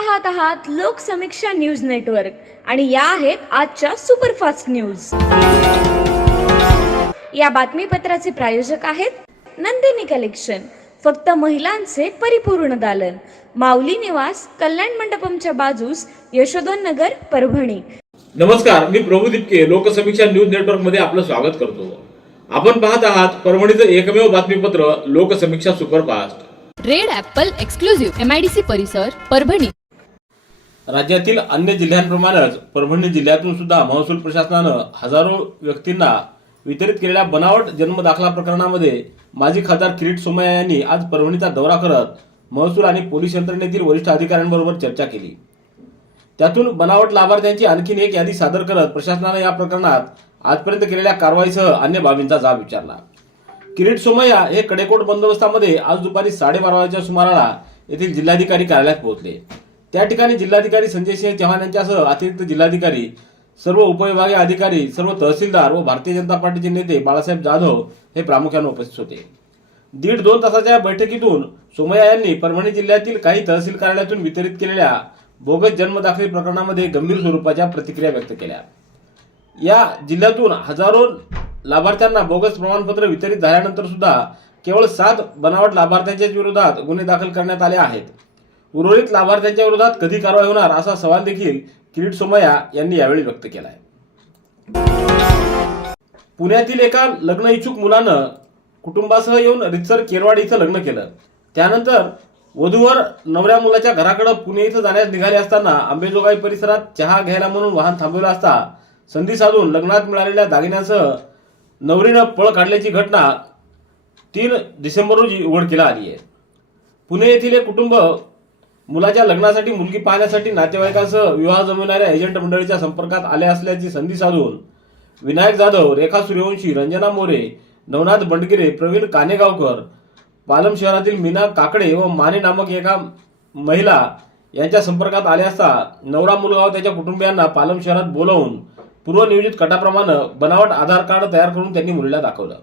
पाहत आहात Loksamiksha news network आणि या आहेत आजच्या सुपरफास्ट न्यूज। या बातमीपत्राचे प्रायोजक आहेत नंदिनी कलेक्शन, फक्त महिलांचे परिपूर्ण दालन, माऊली निवास, कल्याण मंडपमच्या बाजूस, यशोधन नगर, परभणी। नमस्कार, मी प्रभू दिपके लोकसमीक्षा न्यूज नेटवर्क मध्ये आपलं स्वागत करतो। आपण पाहत आहात परभणीचं एकमेव बातमीपत्र Loksamiksha superfast. Red Apple exclusive MIDC परिसर परभणी। राज्यातील अन्य जिल्ह्यांप्रमाणेच परभणी जिल्ह्यातून सुद्धा महसूल प्रशासनानं हजारो व्यक्तींना वितरित केलेल्या बनावट जन्म दाखला प्रकरणामध्ये माजी खासदार किरीट सोमय्या यांनी आज परभणीचा दौरा करत महसूल आणि पोलीस यंत्रणेतील वरिष्ठ अधिकाऱ्यांबरोबर चर्चा केली। त्यातून बनावट लाभार्थ्यांची आणखीन एक यादी सादर करत प्रशासनानं या प्रकरणात आजपर्यंत केलेल्या कारवाईसह अन्य बाबींचा जाब विचारला। किरीट सोमय्या हे कडेकोट बंदोबस्तामध्ये आज दुपारी 12:30 वाजच्या सुमाराला येथील जिल्हाधिकारी कार्यालयात पोहोचले। त्या ठिकाणी जिल्हाधिकारी संजय सिंह चव्हाण यांच्यासह अतिरिक्त जिल्हाधिकारी, सर्व उपविभागीय अधिकारी, सर्व तहसीलदार व भारतीय जनता पार्टीचे नेते बाळासाहेब जाधव हे प्रामुख्याने उपस्थित होते। 1.5-2 तासाच्या बैठकीतून सोमय्या यांनी परभणी जिल्ह्यातील काही तहसील कार्यालयातून वितरित केलेल्या बोगस जन्मदाखले प्रकरणामध्ये गंभीर स्वरूपाच्या प्रतिक्रिया व्यक्त केल्या। या जिल्ह्यातून हजारो लाभार्थ्यांना बोगस प्रमाणपत्र वितरित झाल्यानंतर सुद्धा केवळ 7 बनावट लाभार्थ्यांच्या विरोधात गुन्हे दाखल करण्यात आले आहेत। उर्वरित लाभार्थ्यांच्या विरोधात कधी कारवाई होणार असा सवाल देखील किरीट सोमय्या यांनी यावेळी व्यक्त केला आहे। पुण्यातील एका लग्न इच्छुक मुलानं कुटुंबासह येऊन रितसर केरवाड इथं लग्न केलं। त्यानंतर वधूवर नवऱ्या मुलाच्या घराकडे पुणे इथं जाण्यास निघाले असताना अंबेजोगाई परिसरात चहा घ्यायला म्हणून वाहन थांबवलं असता संधी साधून लग्नात मिळालेल्या दागिन्यांसह नवरीनं पळ काढल्याची घटना 3 डिसेंबर रोजी उघडकीला आली आहे। पुणे येथील एक कुटुंब मुलाच्या लग्नासाठी मुलगी पाहण्यासाठी नातेवाईकांसह विवाह जमवणाऱ्या एजंट मंडळीच्या संपर्कात आले असल्याची संधी साधून विनायक जाधव, रेखा सूर्यवंशी, रंजना मोरे, नवनाथ बंडगिरे, प्रवीण कानेगावकर, पालम शहरातील मीना काकडे व माने नामक एका महिला यांच्या संपर्कात आले असता नवरा मुलगा व त्याच्या कुटुंबियांना पालम शहरात बोलावून पूर्वनियोजित कटाप्रमाणे बनावट आधार कार्ड तयार करून त्यांनी मुलीला दाखवलं।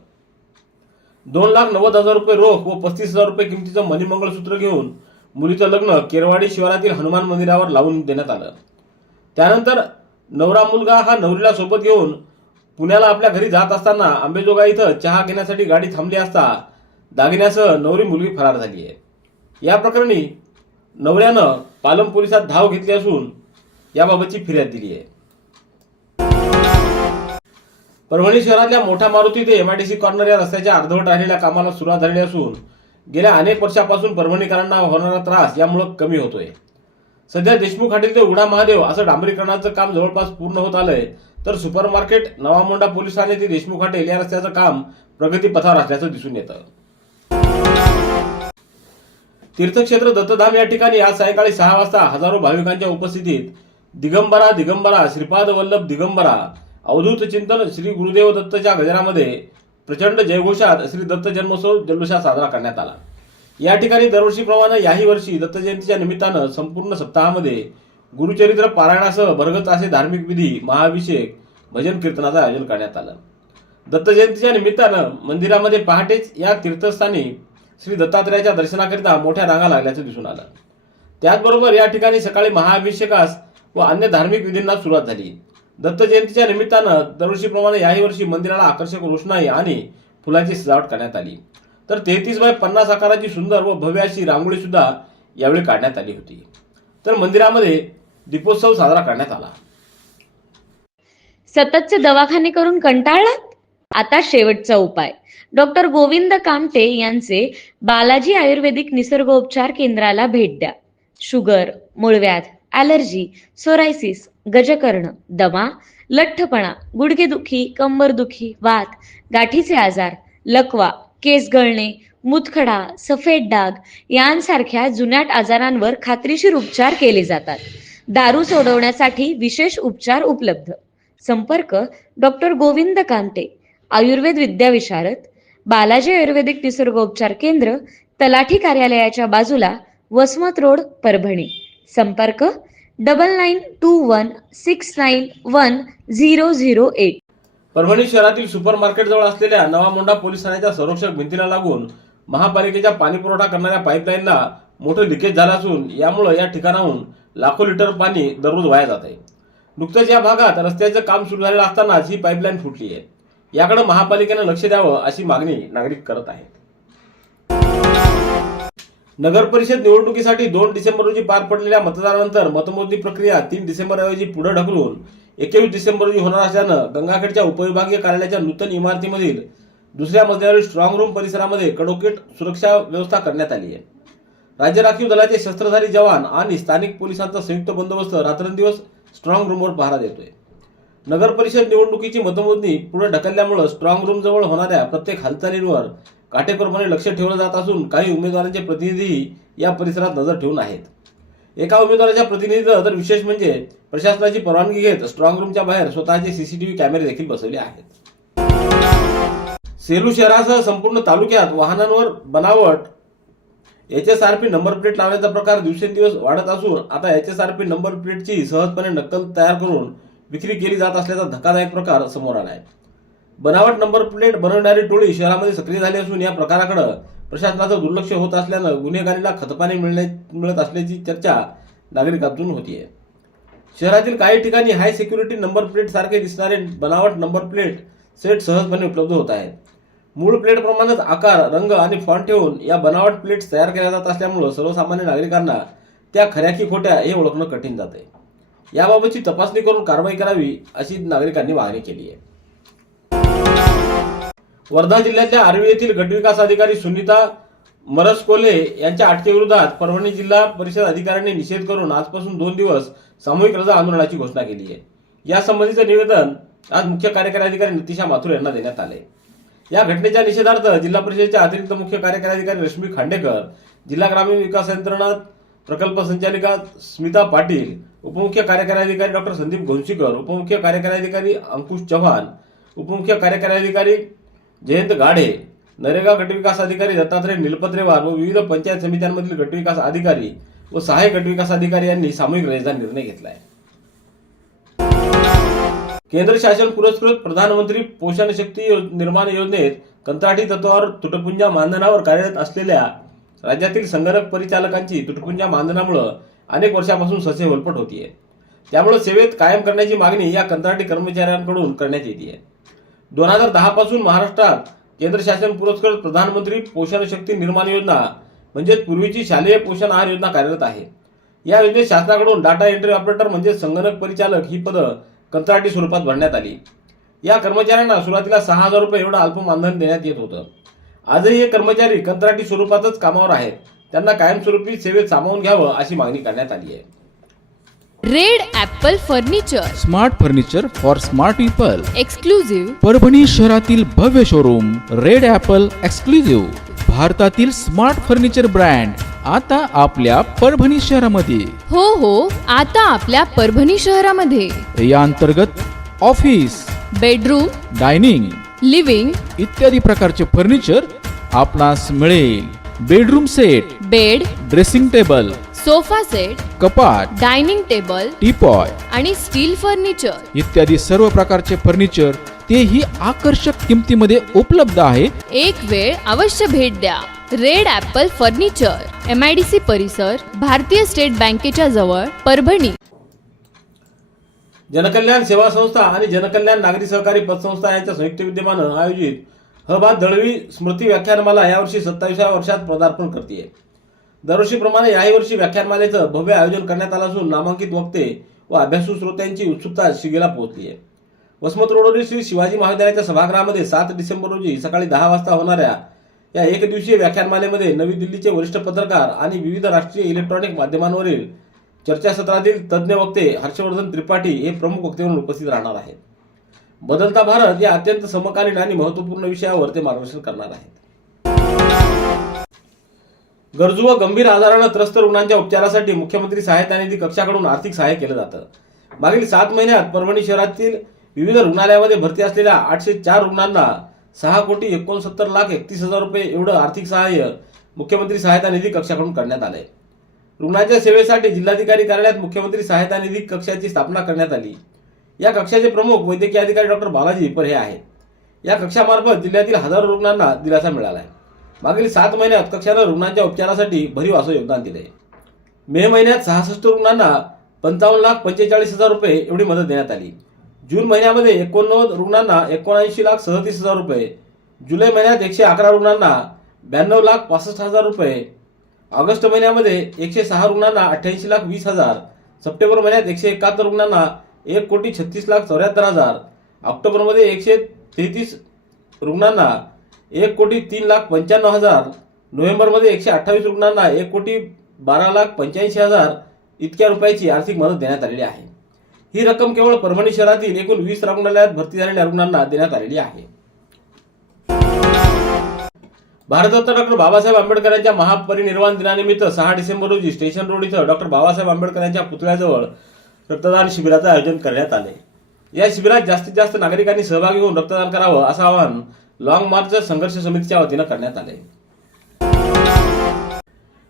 2,90,000 रुपये रोख व 35,000 रुपये किमतीचं मनी मंगळसूत्र घेऊन मुलीचं लग्न केरवाडी शिवारातील हनुमान मंदिरावर लावून देण्यात आलं। त्यानंतर नवरा मुलगा हा नवरीला सोबत घेऊन पुण्याला आपल्या घरी जात असताना अंबेजोगाई इथं चहा घेण्यासाठी गाडी थांबली असता दागिन्यासह नवरी मुलगी फरार झाली आहे। या प्रकरणी नवऱ्यानं पालम पोलिसात धाव घेतली असून याबाबतची फिर्याद दिली आहे। परभणी शहरातल्या मोठा मारुती ते MIDC कॉर्नर या रस्त्याच्या अर्धवट राहिलेल्या कामाला सुरुवात झाली असून गेल्या अनेक वर्षापासून परभणीकरांना होणारा त्रास यामुळे कमी होतोय। सध्या देशमुख हाटील ते उघडा महादेव असं डांबरीकरणाचं काम जवळपास पूर्ण होत आलंय, तर सुपरमार्केट, नवामोंडा पोलीस ठाणे ते देशमुख हाटील या रस्त्याचं काम प्रगतीपथावर असल्याचं दिसून येतं। तीर्थक्षेत्र दत्तधाम या ठिकाणी आज सायंकाळी 6 वाजता हजारो भाविकांच्या उपस्थितीत दिगंबरा दिगंबरा श्रीपाद वल्लभ दिगंबरा अवधूत चिंतन श्री गुरुदेव दत्तच्या गजरामध्ये प्रचंड जयघोषात श्री दत्त जन्मोत्सव जल्लोषात साजरा करण्यात आला। या ठिकाणी दरवर्षीप्रमाणे याही वर्षी दत्त जयंतीच्या निमित्तानं संपूर्ण सप्ताहामध्ये गुरुचरित्र पारायणासह भरगत असे धार्मिक विधी, महाअभिषेक, भजन कीर्तनाचं आयोजन करण्यात आलं। दत्त जयंतीच्या निमित्तानं मंदिरामध्ये पहाटेच या तीर्थस्थानी श्री दत्तात्रयाच्या दर्शनाकरिता मोठ्या रांगा लागल्याचं दिसून आलं। त्याचबरोबर या ठिकाणी सकाळी महाअभिषेकास व अन्य धार्मिक विधींना सुरुवात झाली। दत्त जयंतीच्या निमित्तानं दरवर्षीप्रमाणे याही वर्षी मंदिराला आकर्षक रोषणाई आणि फुलांची सजावट करण्यात आली, तर 33x50 आकाराची सुंदर व भव्य अशी रांगोळी सुद्धा यावेळी काढण्यात आली होती। तर मंदिरामध्ये दीपोत्सव साजरा करण्यात आला। सततचे दवाखाने करून कंटाळलात? आता शेवटचा उपाय। डॉक्टर गोविंद कामटे यांचे बालाजी आयुर्वेदिक निसर्गोपचार केंद्राला भेट द्या। शुगर, मूळव्याध, ॲलर्जी, सोरायसिस, गजकर्ण, दमा, लठ्ठपणा, गुडघेदुखी, कंबरदुखी, वात, गाठीचे आजार, लकवा, केस गळणे, मूतखडा, सफेद डाग यांसारख्या जुनाट आजारांवर खात्रीशीर उपचार केले जातात। दारू सोडवण्यासाठी विशेष उपचार उपलब्ध। संपर्क डॉक्टर गोविंद कामटे, आयुर्वेद विद्याविशारद, बालाजी आयुर्वेदिक निसर्गोपचार केंद्र, तलाठी कार्यालयाच्या बाजूला, वसमत रोड, परभणी। संपर्क 9921691008। परभणी शहरातील सुपरमार्केट जवळ असलेल्या नवामोंडा पोलीस ठाण्याच्या संरक्षक भिंतीला लागून महापालिकेच्या पाणी पुरवठा करणाऱ्या पाईपलाईनला मोठं लिकेज झालं असून यामुळे या ठिकाणाहून लाखो लिटर पाणी दररोज वाया जात आहे. नुकतंच या भागात रस्त्याचं काम सुरू झालेलं असतानाच ही पाईपलाईन फुटली आहे. याकडे महापालिकेनं लक्ष द्यावं अशी मागणी नागरिक करत आहेत. नगर परिषद निवडणुकीसाठी 2 डिसेंबर रोजी पार पडलेल्या मतदानानंतर मतमोजणी प्रक्रिया 3 डिसेंबर ऐवजी पुढे ढकलून 21 डिसेंबर रोजी होणार असल्यानं गंगाखेडच्या उपविभागीय कार्यालयाच्या नूतन इमारतीमधील दुसऱ्या मजल्यावरील स्ट्रॉंग रूम परिसरामध्ये कडोकेट सुरक्षा व्यवस्था करण्यात आली आहे. राज्य राखीव दलाचे शस्त्रधारी जवान आणि स्थानिक पोलिसांचा संयुक्त बंदोबस्त रात्रंदिवस स्ट्रॉंग रूमवर पहारा देतोय. नगर परिषद निवडणुकीची मतमोजणी पुढे ढकलल्यामुळे स्ट्रॉंग रूम जवळ होणाऱ्या प्रत्येक हालचालींवर काटेकोरपणे लक्ष ठेवलं जात असून काही उमेदवारांचे प्रतिनिधीही या परिसरात नजर ठेवून आहेत. एका उमेदवाराच्या प्रतिनिधीनं तर विशेष म्हणजे प्रशासनाची परवानगी घेत स्ट्रॉंग रूमच्या बाहेर स्वतःचे सीसीटीव्ही कॅमेरे देखील बसवले आहेत. सेलू शहरासह संपूर्ण तालुक्यात वाहनांवर बनावट HSRP नंबर प्लेट लावण्याचा प्रकार दिवसेंदिवस वाढत असून आता HSRP नंबर प्लेटची सहजपणे नक्कल तयार करून विक्री केली जात असल्याचा धक्कादायक प्रकार समोर आला आहे. बनावट नंबर प्लेट बनवणारी टोळी शहरामध्ये सक्रिय झाली असून या प्रकाराकडे प्रशासनाचं दुर्लक्ष होत असल्यानं गुन्हेगारीला खतपाणी मिळत असल्याची चर्चा नागरिकांतून होतीये. शहरातील काही ठिकाणी हाय सिक्युरिटी नंबर प्लेट सारखे दिसणारे बनावट नंबर प्लेट सेट सहजपणे उपलब्ध होत आहेत. मूळ प्लेट प्रमाणेच आकार, रंग आणि फॉन्ट ठेवून या बनावट प्लेट्स तयार केल्या जात असल्यामुळे सर्वसामान्य नागरिकांना त्या खऱ्या की खोट्या हे ओळखणं कठीण जाते. याबाबतची तपासणी करून कारवाई करावी अशी नागरिकांनी मागणी केली आहे. वर्धा जिल्ह्यातल्या आर्वी येथील गटविकास अधिकारी सुनीता मरसकोले यांच्या अटकेविरोधात परभणी जिल्हा परिषद अधिकाऱ्यांनी निषेध करून आजपासून 2 दिवस सामूहिक रजा आंदोलनाची घोषणा केली आहे. यासंबंधीचं निवेदन आज मुख्य कार्यकारी अधिकारी नितिशा माथुर यांना देण्यात आले. या घटनेच्या निषेधार्थ जिल्हा परिषदेच्या अतिरिक्त मुख्य कार्यकारी अधिकारी रश्मी खांडेकर, जिल्हा ग्रामीण विकास यंत्रणा प्रकल्प संचालिका स्मिता पाटील, उपमुख्य कार्यकारी अधिकारी डॉक्टर संदीप घोंशीकर, उपमुख्य कार्यकारी अधिकारी अंकुश चव्हाण, उपमुख्य कार्यकारी अधिकारी जयंत गाढे, नरेगा गटविकास अधिकारी दत्तात्रय निलपत्रेवार व विविध पंचायत समित्यांमधील गटविकास अधिकारी व सहाय्यक गटविकास अधिकारी यांनी सामूहिक रजेचा निर्णय घेतला आहे. केंद्र शासन पुरस्कृत प्रधानमंत्री पोषण शक्ती निर्माण योजनेत कंत्राटी तत्वावर तुटपुंजा मानधनावर कार्यरत असलेल्या राज्यातील संगणक परिचालकांची तुटपुंजा मानधनामुळे अनेक वर्षापासून ससेहोलपट होतीये. त्यामुळे सेवेत कायम करण्याची मागणी या कंत्राटी कर्मचाऱ्यांकडून करण्यात येते. 2010 पासून महाराष्ट्रात केंद्र शासन पुरस्कृत प्रधानमंत्री पोषण शक्ती निर्माण योजना म्हणजेच पूर्वीची शालेय पोषण आहार योजना कार्यरत आहे. या योजनेत शासनाकडून डाटा एंट्री ऑपरेटर म्हणजे संगणक परिचालक ही पदं कंत्राटी स्वरूपात भरण्यात आली. या कर्मचाऱ्यांना सुरुवातीला 6,000 रुपये एवढं अल्प मानधन देण्यात येत होतं. आजही हे कर्मचारी कंत्राटी स्वरूपातच कामावर आहेत. त्यांना कायमस्वरूपी सेवेत सामावून घ्यावं अशी मागणी करण्यात आली आहे. Red Apple furniture, smart furniture for smart people. Exclusive Parbhani शहरातील भव्य शोरूम रेड ॲपल एक्सक्लुझिव्ह, भारतातील स्मार्ट फर्निचर ब्रँड आता आपल्या परभणी शहरामध्ये. हो, आता आपल्या परभणी शहरामध्ये. या अंतर्गत ऑफिस, बेडरूम, डायनिंग, लिव्हिंग इत्यादी प्रकारचे फर्निचर आपणास मिळेल. Bedroom set, bed, dressing table, sofa set, कपाट, डायनिंग टेबल टीपॉय आणि स्टील फर्निचर इत्यादी सर्व प्रकारचे फर्निचर तेही आकर्षक किमतीमध्ये उपलब्ध आहे. एक वेळ अवश्य भेट द्या. रेड ॲपल फर्निचर, MIDC परिसर, भारतीय स्टेट बँकेच्या जवळ, परभणी. जनकल्याण सेवा संस्था आणि जनकल्याण नागरी सहकारी पतसंस्था यांच्या संयुक्त विद्यमानं आयोजित ह.बा. दळवी स्मृती व्याख्यानमाला यावर्षी 27व्या वर्षात पदार्पण करते. दरवर्षीप्रमाणे याही वर्षी व्याख्यानमालेचं भव्य आयोजन करण्यात आलं असून नामांकित वक्ते व अभ्यासू श्रोत्यांची उत्सुकता शिगेला पोहोचली आहे. वसमत रोडवरील श्री शिवाजी महाविद्यालयाच्या सभागृहामध्ये 7 डिसेंबर रोजी सकाळी 10 वाजता होणाऱ्या या एकदिवसीय व्याख्यानमालेमध्ये नवी दिल्लीचे वरिष्ठ पत्रकार आणि विविध राष्ट्रीय इलेक्ट्रॉनिक माध्यमांवरील चर्चासत्रातील तज्ज्ञ वक्ते हर्षवर्धन त्रिपाठी हे प्रमुख वक्ते म्हणून उपस्थित राहणार आहेत. बदलता भारत या अत्यंत समकालीन आणि महत्त्वपूर्ण विषयावर ते मार्गदर्शन करणार आहेत. गरजू व गंभीर आजारानं त्रस्त रुग्णांच्या उपचारासाठी मुख्यमंत्री सहायता निधी कक्षाकडून आर्थिक सहाय्य केलं जातं. मागील 7 महिन्यात परभणी शहरातील विविध रुग्णालयामध्ये भरती असलेल्या 804 रुग्णांना 6,69,31,00,000 रुपये एवढं आर्थिक सहाय्य मुख्यमंत्री सहायता निधी कक्षाकडून करण्यात आलंय. रुग्णांच्या सेवेसाठी जिल्हाधिकारी कार्यालयात मुख्यमंत्री सहायता निधी कक्षाची स्थापना करण्यात आली. या कक्षाचे प्रमुख वैद्यकीय अधिकारी डॉक्टर बालाजी पर हे आहेत. या कक्षामार्फत जिल्ह्यातील हजारो रुग्णांना दिलासा मिळाला आहे. मागील 7 महिन्यात कक्षानं रुग्णांच्या उपचारासाठी भरीव असं योगदान दिलंय. मे महिन्यात 66 रुग्णांना 55,45,000 रुपये एवढी मदत देण्यात आली. जून महिन्यामध्ये 89 रुग्णांना 79,37,000 रुपये, जुलै महिन्यात 111 रुग्णांना 92,65,000 रुपये, ऑगस्ट महिन्यामध्ये 106 रुग्णांना 88,20,000, सप्टेंबर महिन्यात 171 रुग्णांना 1,36,74,000, ऑक्टोबरमध्ये 133 रुग्णांना 1,03,95,000, नोव्हेंबरमध्ये 128 रुग्णांना 1,12,85,000 इतक्या रुपयाची आर्थिक मदत देण्यात आलेली आहे. ही रक्कम केवळ परभणी शहरातील एकूण 20 रुग्णालयात भरती झालेल्या रुग्णांना देण्यात आलेली आहे. भारतरत्न डॉक्टर बाबासाहेब आंबेडकर यांच्या महापरिनिर्वाण दिनानिमित्त 6 डिसेंबर रोजी स्टेशन रोड इथं डॉक्टर बाबासाहेब आंबेडकर यांच्या पुतळ्याजवळ रक्तदान शिबिराचं आयोजन करण्यात आले. या शिबिरात जास्तीत जास्त नागरिकांनी सहभागी होऊन रक्तदान करावं असं आवाहन लॉंग मार्च संघर्ष समितीच्या वतीनं करण्यात आले.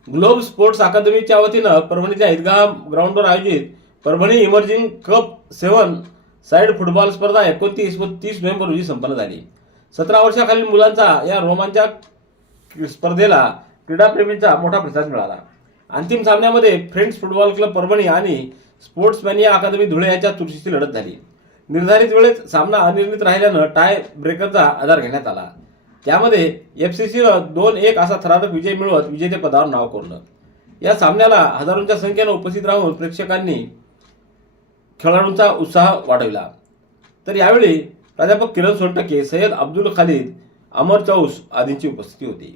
ग्लोब स्पोर्ट्स अकादमीच्या वतीनं परभणीच्या ईदगाह ग्राउंडवर आयोजित Parbhani emerging cup 7 side football स्पर्धा 29 व 30 नोव्हेंबर रोजी संपन्न झाली. 17 वर्षाखालील मुलांचा या रोमांचक स्पर्धेला क्रीडाप्रेमींचा मोठा प्रतिसाद मिळाला. अंतिम सामन्यामध्ये फ्रेंड्स फुटबॉल क्लब परभणी आणि स्पोर्ट्समॅनिया अकादमी धुळे यांच्यात चुरशीची लढत झाली. निर्धारित वेळेत सामना अनिर्णित राहिल्यानं टाय ब्रेकरचा आधार घेण्यात आला. त्यामध्ये FCCनं 2-1 असा थरारक विजय मिळवत विजेतेपदावर नाव कोरलं. या सामन्याला हजारोंच्या संख्येनं उपस्थित राहून प्रेक्षकांनी खेळाडूंचा उत्साह वाढविला. तर यावेळी प्राध्यापक किरण सोनटके, सय्यद अब्दुल खालिद, अमर चौस आदींची उपस्थिती होती.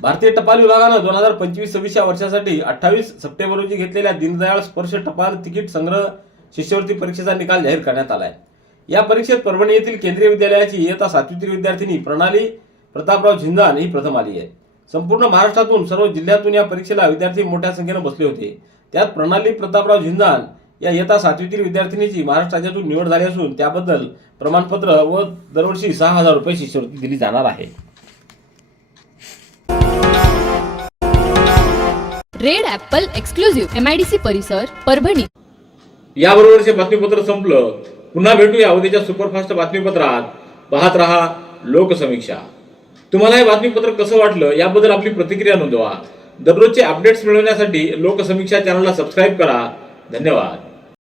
भारतीय टपाल विभागानं 2025-26 या वर्षासाठी 28 सप्टेंबर रोजी घेतलेल्या दीनदयाळ स्पर्श टपाल तिकीट संग्रह शिष्यवृत्ती परीक्षेचा निकाल जाहीर करण्यात आलाय. या परीक्षेत परभणी येथील केंद्रीय विद्यालयाची इयत्ता 7वीतील विद्यार्थिनी प्रणाली प्रतापराव झिंजान ही प्रथम आली आहे. संपूर्ण महाराष्ट्रातून सर्व जिल्ह्यातून या परीक्षेला विद्यार्थी मोठ्या संख्येनं बसले होते. त्यात प्रणाली प्रतापराव झिंजान या इयत्ता 7वीतील विद्यार्थिनीची महाराष्ट्र राज्यातून निवड झाली असून त्याबद्दल प्रमाणपत्र व दरवर्षी 6,000 रुपये शिष्यवृत्ती दिली जाणार आहे. रेड ॲपल एक्सक्लुझिव्ह MIDC परिसर परभणी. याबरोबरचे बातमीपत्र संपलं. पुन्हा भेटूया उद्याच्या सुपरफास्ट बातमीपत्रात. पाहत रहा लोकसमीक्षा. तुम्हाला हे बातमीपत्र कसं वाटलं याबद्दल आपली प्रतिक्रिया नोंदवा. दररोजचे अपडेट्स मिळवण्यासाठी लोकसमीक्षा चॅनलला सबस्क्राईब करा. धन्यवाद.